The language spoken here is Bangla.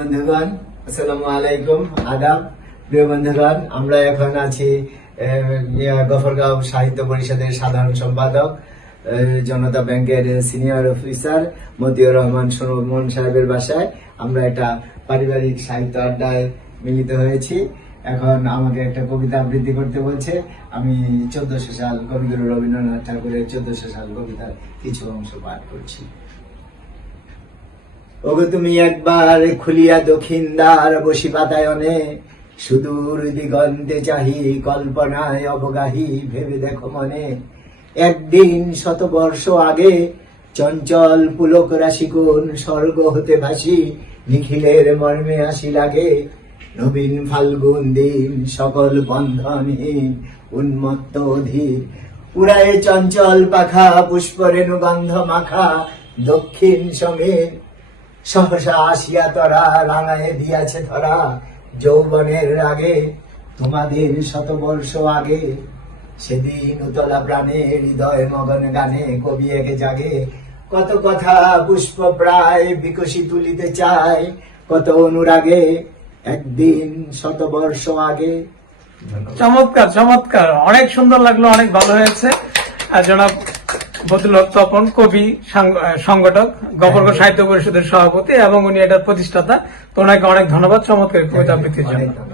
বন্ধুগণ আসসালামু আলাইকুম আদাব, প্রিয় বন্ধুগণ, আমরা এখন আছি গফরগাঁও সাহিত্য পরিষদের সাধারণ সম্পাদক জনতা ব্যাংকের সিনিয়র অফিসার মতিউর রহমান সুমন সাহেবের বাসায় আমরা একটা পারিবারিক সাহিত্য আড্ডায় মিলিত হয়েছি। এখন আমাকে একটা কবিতা আবৃত্তি করতে বলছে। আমি চোদ্দশো সাল কবিগুরু রবীন্দ্রনাথ ঠাকুরের চোদ্দশো সাল কবিতার কিছু অংশ পাঠ করছি। ওগো তুমি একবার খুলিয়া দক্ষিণ দ্বার বসি বাতায়নে সুদূর দিগন্তে চাহি কল্পনায় অবগাহী ভেবে দেখো মনে। একদিন শত বর্ষ আগে চঞ্চল পুলক রাশি কোন স্বর্গ হতে ভাসি, নিখিলের মর্মে আসি লাগে। নবীন ফাল্গুন দিন সকল বন্ধনহীন, উন্মত্ত অধীর। উড়ায়ে চঞ্চল পাখা পুষ্প রেণুগন্ধ মাখা, দক্ষিণ সমীর সহসা আসিয়া তরা, রাঙায় দিয়াছে ধরা। যৌবনের আগে, তোমাদের শতবর্ষ আগে, সেদিন উতলা প্রাণে, হৃদয় মগন গানে, কবি একে জাগে। কত কথা পুষ্প প্রায় বিকশি তুলিতে চায়, কত অনুরাগে, একদিন শতবর্ষ আগে। চমৎকার চমৎকার। অনেক সুন্দর লাগল, অনেক ভালো হয়েছে। আর জনাব বদুল হক তপন কবি সংগঠক গভর্নর সাহিত্য পরিষদের সভাপতি এবং উনি এটার প্রতিষ্ঠাতা। তো ওনাকে অনেক ধন্যবাদ চমৎকার কবিতা আবৃত্তির জন্য।